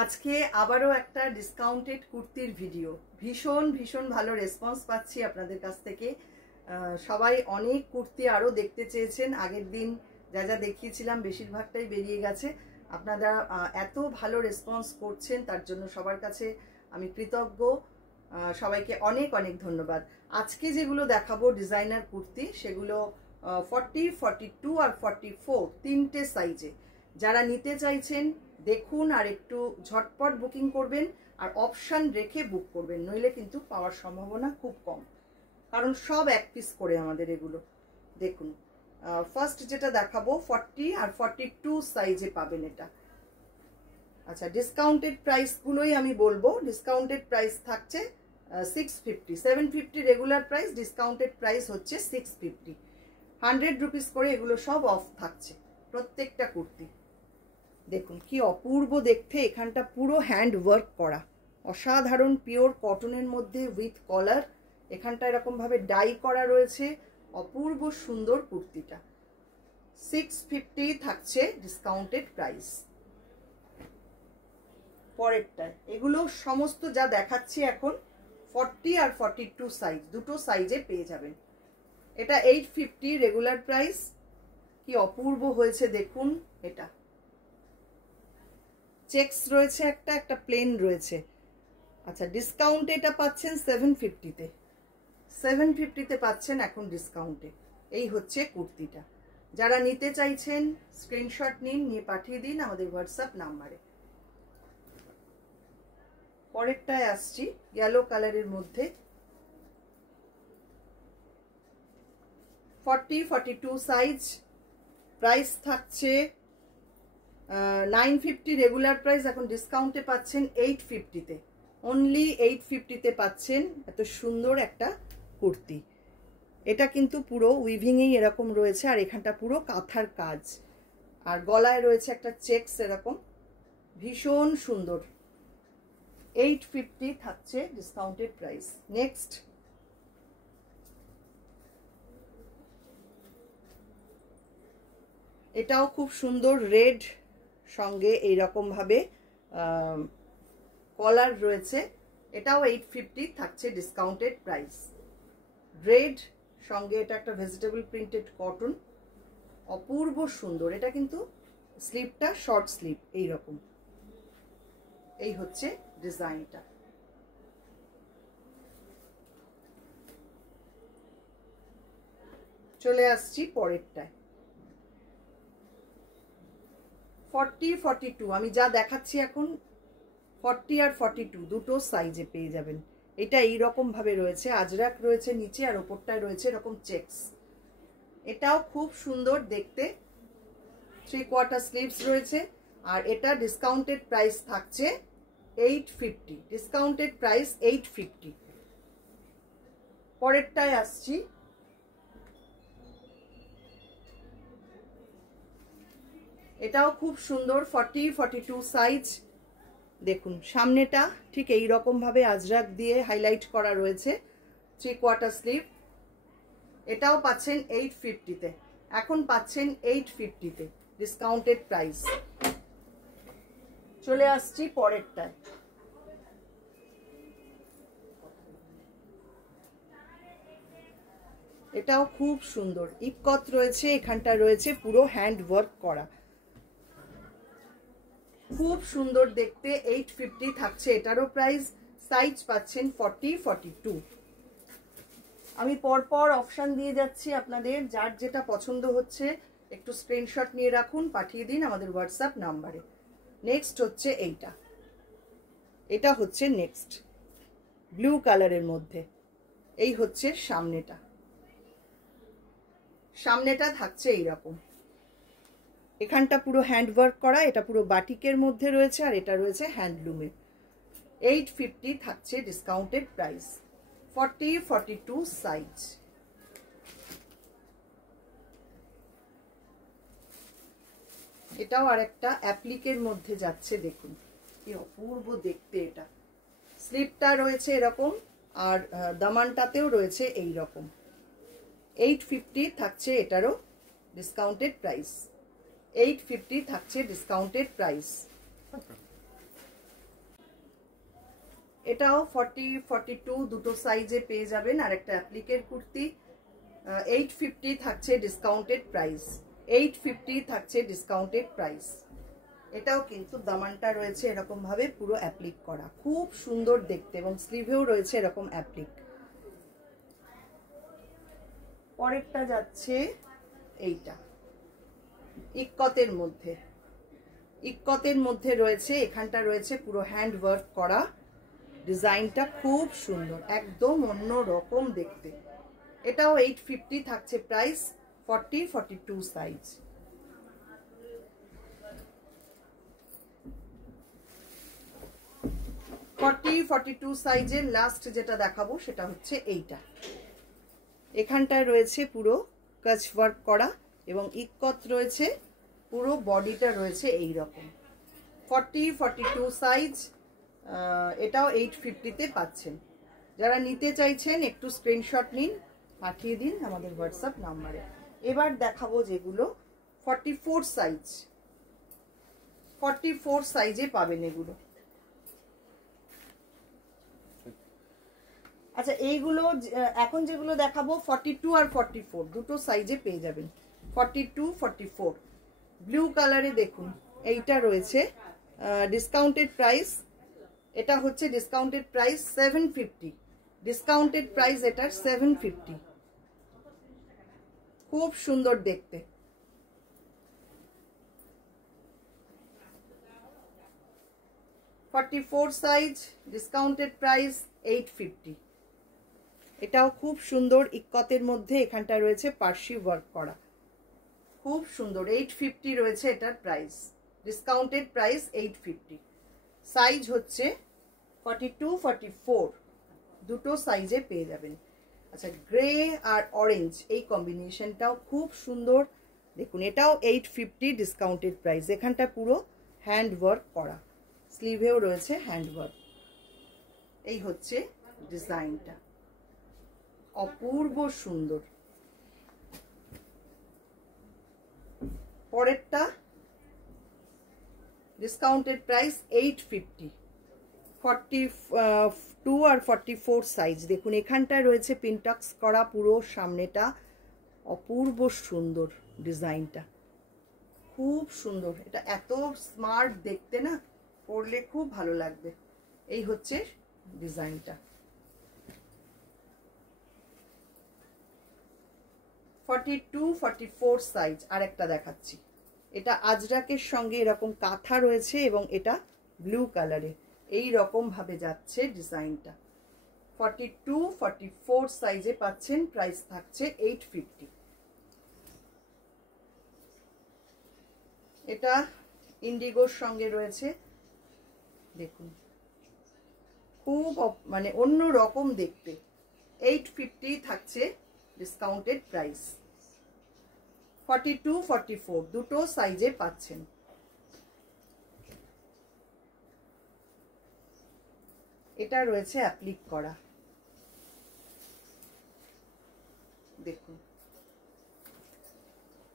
আজকে আবারও একটা ডিসকাউন্টেড কুর্তির ভিডিও। ভীষণ ভীষণ ভালো রেসপন্স পাচ্ছি আপনাদের কাছ থেকে। সবাই অনেক কুর্তি আরও দেখতে চেয়েছেন। আগের দিন যা যা দেখিয়েছিলাম বেশিরভাগটাই বেরিয়ে গেছে। আপনারা এত ভালো রেসপন্স করছেন, তার জন্য সবার কাছে আমি কৃতজ্ঞ। সবাইকে অনেক অনেক ধন্যবাদ। আজকে যেগুলো দেখাবো ডিজাইনার কুর্তি, সেগুলো 40, 42 আর 44 তিনটে সাইজে। যারা নিতে চাইছেন দেখুন, আর একটু ঝটপট বুকিং করবেন, আর অপশান রেখে বুক করবেন, নইলে কিন্তু পাওয়ার সম্ভাবনা খুব কম, কারণ সব এক পিস করে আমাদের এগুলো। দেখুন, ফার্স্ট যেটা দেখাবো 40 আর 42 সাইজে পাবেন এটা। আচ্ছা, ডিসকাউন্টেড প্রাইসগুলোই আমি বলবো। ডিসকাউন্টেড প্রাইস থাকছে 650, 750 রেগুলার প্রাইস, ডিসকাউন্টেড প্রাইস হচ্ছে 650। 100 রুপিস করে এগুলো সব অফ থাকছে প্রত্যেকটা কুর্তি। দেখুন কি অপূর্ব দেখতে, এখানটা পুরো হ্যান্ড ওয়ার্ক করা, অসাধারণ পিওর কটনের মধ্যে উইথ কলার। এখানটা এরকম ভাবে ডাই করা রয়েছে, অপূর্ব সুন্দর কুর্তিটা। 650 থাকছে ডিসকাউন্টেড প্রাইস। পরেরটায় এগুলো সমস্ত যা দেখাচ্ছি এখন 40 আর 42 সাইজ, দুটো সাইজে পেয়ে যাবেন। এটা 850 রেগুলার প্রাইস। কি অপূর্ব হয়েছে দেখুন, এটা চেকস রয়েছে, একটা প্লেন রয়েছে। আচ্ছা, ডিসকাউন্টে এটা পাচ্ছেন 750-তে। 750-তে পাচ্ছেন এখন ডিসকাউন্টে। এই হচ্ছে কুর্তিটা। যারা নিতে চাইছেন স্ক্রিনশট নিন, নিয়ে পাঠিয়ে দিন আমাদের হোয়াটসঅ্যাপ নাম্বারে। পরেরটায় আসছি, ইয়েলো কালারের মধ্যে 40, 42 সাইজ। প্রাইস থাকছে 950 রেগুলার প্রাইস, এখন ডিসকাউন্টে পাচ্ছেন 850-তে। অনলি 850-তে পাচ্ছেন এত সুন্দর একটা কুর্তি। এটা কিন্তু পুরো উইভিংয়েই এরকম রয়েছে, আর এখানটা পুরো কাঁথার কাজ, আর গলায় রয়েছে একটা চেকস এরকম, ভীষণ সুন্দর। 850 থাকছে ডিসকাউন্টেড প্রাইস। নেক্সট, এটাও খুব সুন্দর, রেড সঙ্গে এইরকম ভাবে কলার রয়েছে। এটাও 850 থাকছে ডিসকাউন্টেড প্রাইস। রেড সঙ্গে এটা একটা ভেজিটেবল প্রিন্টেড কটন, অপূর্ব সুন্দর। এটা কিন্তু স্লিভটা শর্ট স্লিভ এইরকম। এই হচ্ছে ডিজাইনটা। চলে আসছি পরেরটায় 40, 42। আমি যা দেখাচ্ছি এখন 40 আর 42 দুটো সাইজে পেয়ে যাবেন। এটা এইরকম ভাবে রয়েছে, আজরাক রয়েছে নিচে, আর ওপরটায় রয়েছে এরকম চেকস। এটাও খুব সুন্দর দেখতে, 3/4 স্লিভস রয়েছে। আর এটা ডিসকাউন্টেড প্রাইস থাকছে 850, ডিসকাউন্টেড প্রাইস 850। পরেরটায় আসছি, এটাও খুব সুন্দর 40, 42 সাইজ। দেখুন সামনেটা ঠিক এই রকম ভাবে আজরাক দিয়ে হাইলাইট করা রয়েছে, 3/4 স্লিভ। এটাও পাচ্ছেন 850-তে, এখন পাচ্ছেন 850-তে ডিসকাউন্টেড প্রাইস। চলে আসছি পরেরটায়, এটাও খুব সুন্দর, ইক্কত রয়েছে, এখানটা রয়েছে পুরো হ্যান্ড ওয়ার্ক করা, খুব সুন্দর দেখতে। 850 থাকছে এটারও প্রাইস। সাইজ পাচ্ছেন 40, 42। আমি পরপর অপশান দিয়ে যাচ্ছি আপনাদের, যার যেটা পছন্দ হচ্ছে একটু স্ক্রিনশট নিয়ে রাখুন, পাঠিয়ে দিন আমাদের হোয়াটসঅ্যাপ নাম্বারে। নেক্সট হচ্ছে এইটা, এটা হচ্ছে নেক্সট ব্লু কালারের মধ্যে। এই হচ্ছে সামনেটা, সামনেটা থাকছে এইরকম, এখানটা পুরো হ্যান্ড ওয়ার্ক করা, এটা পুরো বাটিকের মধ্যে রয়েছে, আর এটা রয়েছে হ্যান্ডলুমে। 850 থাকছে ডিসকাউন্টেড প্রাইস। 40, 42 সাইজ। এটাও আর একটা অ্যাপ্লিকের মধ্যে যাচ্ছে, দেখুন কি অপূর্ব দেখতে। এটা স্লিভটা রয়েছে এরকম, আর দামানটাতেও রয়েছে এই রকম। 850 থাকছে এটারও ডিসকাউন্টেড প্রাইস। 850 থাকছে ডিসকাউন্টেড প্রাইস। এটাও 40-42 দুটো সাইজে পেয়ে যাবেন। আর একটা অ্যাপ্লিকের কুর্তি 850 থাকছে ডিসকাউন্টেড প্রাইস, 850 থাকছে ডিসকাউন্টেড প্রাইস। এটাও কিন্তু দামানটা রয়েছে এরকম ভাবে পুরো অ্যাপ্লিক করা, খুব সুন্দর দেখতে, এবং স্লিভেও রয়েছে এরকম অ্যাপ্লিক। পরেরটা যাচ্ছে এইটা ইক্কতের মধ্যে, ইক্কতের মধ্যে রয়েছে, এখানটা রয়েছে পুরো হ্যান্ড ওয়ার্ক করা, ডিজাইনটা খুব সুন্দর, একদম অন্য রকম দেখতে। এটাও 850 থাকছে প্রাইস, 40-42 সাইজ। ফর্টি 42 সাইজের লাস্ট যেটা দেখাবো সেটা হচ্ছে এইটা। এখানটায় রয়েছে পুরো কাচ ওয়ার্ক করা এবং ইক্কত রয়েছে, পুরো বডিটা রয়েছে এই রকম। 40-42 সাইজ, এটাও 850-তে পাচ্ছেন। যারা নিতে চাইছেন একটু স্ক্রিনশট নিন, পাঠিয়ে দিন আমাদের হোয়াটসঅ্যাপ নাম্বারে। এবার দেখাবো যেগুলো 44 সাইজ, 44 সাইজে পাবেন এগুলো। আচ্ছা, এইগুলো এখন যেগুলো দেখাবো 42 আর 44 দুটো সাইজে পেয়ে যাবেন। 42-44 ব্লু কালারে দেখুন, এইটা রয়েছে ডিসকাউন্টেড প্রাইস, এটা হচ্ছে ডিসকাউন্টেড প্রাইস 750, ডিসকাউন্টেড প্রাইস এটার 750, খুব সুন্দর দেখতে। ফর্টি-4 সাইজ, ডিসকাউন্টেড প্রাইস 850। এটাও খুব সুন্দর ইক্কতের মধ্যে, এখানটা রয়েছে পার্সি ওয়ার্ক করা, খুব সুন্দর। 850 রয়েছে এটার প্রাইস, ডিসকাউন্টেড প্রাইস 850। সাইজ হচ্ছে 42-44 দুটো সাইজে পেয়ে যাবেন। আচ্ছা, গ্রে আর অরেঞ্জ এই কম্বিনেশনটাও খুব সুন্দর দেখুন, এটাও 850 ডিসকাউন্টেড প্রাইস। এখানটা পুরো হ্যান্ড ওয়ার্ক করা, স্লিভেও রয়েছে হ্যান্ড ওয়ার্ক। এই হচ্ছে ডিজাইনটা, অপূর্ব সুন্দর। পরেরটা ডিসকাউন্টেড প্রাইস 850, 42 আর 44 সাইজ। দেখুন এখানটায় রয়েছে পিনটক্স করা, পুরো সামনেটা অপূর্ব সুন্দর, ডিজাইনটা খুব সুন্দর। এটা এত স্মার্ট দেখতে না, পরলে খুব ভালো লাগবে। এই হচ্ছে ডিজাইনটা। 42-44 সাইজ। আর একটা দেখাচ্ছি, এটা আজরাকের সঙ্গে এরকম কাঁথা রয়েছে এবং এটা ব্লু কালারে, এই রকম ভাবে যাচ্ছে ডিজাইনটা। 42-44 সাইজে পাচ্ছেন, প্রাইস থাকছে 850। এটা ইন্ডিগোর সঙ্গে রয়েছে, দেখুন খুব মানে অন্য রকম দেখতে। 850 থাকছে ডিসকাউন্টেড প্রাইস। 42-44 দুটো সাইজে পাচ্ছেন। এটা রয়েছে অ্যাপ্লিক করা, দেখুন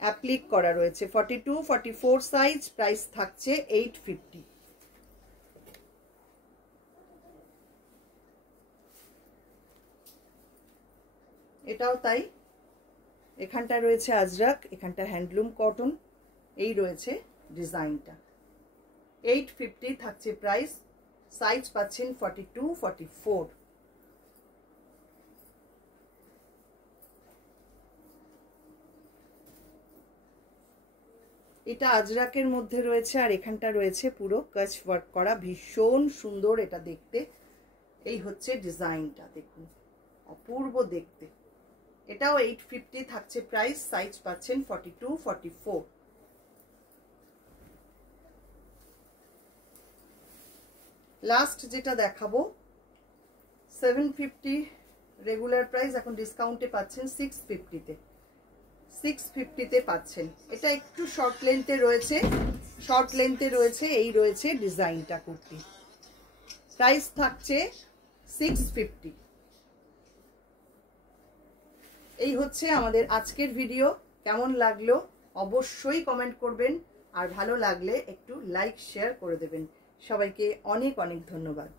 অ্যাপ্লিক করা রয়েছে। 42-44 সাইজ, প্রাইস থাকছে 850। এটাও তাই, এখানটা রয়েছে আজরাক, এখানটা হ্যান্ডলুম কটন, এই রয়েছে ডিজাইনটা। 850 থাকছে প্রাইস, সাইজ পাচ্ছেন 42-44। এটা আজরাকের মধ্যে রয়েছে, আর এখানটা রয়েছে পুরো কাচ ওয়ার্ক করা, ভীষণ সুন্দর এটা দেখতে। এই হচ্ছে ডিজাইনটা, দেখুন অপূর্ব দেখতে। এটাও 850 থাকছে প্রাইস, সাইজ পাচ্ছেন 42-44। লাস্ট যেটা দেখাবো 750 রেগুলার প্রাইস, এখন ডিসকাউন্টে পাচ্ছেন 650-তে, 650-তে পাচ্ছেন। এটা একটু শর্ট লেন্থে রয়েছে, শর্ট লেন্থে রয়েছে, এই রয়েছে ডিজাইনটা কুর্তি, প্রাইস থাকছে 650। এই হচ্ছে আমাদের আজকের ভিডিও। কেমন লাগলো অবশ্যই কমেন্ট করবেন, আর ভালো লাগলে একটু লাইক শেয়ার করে দেবেন। সবাইকে অনেক অনেক ধন্যবাদ।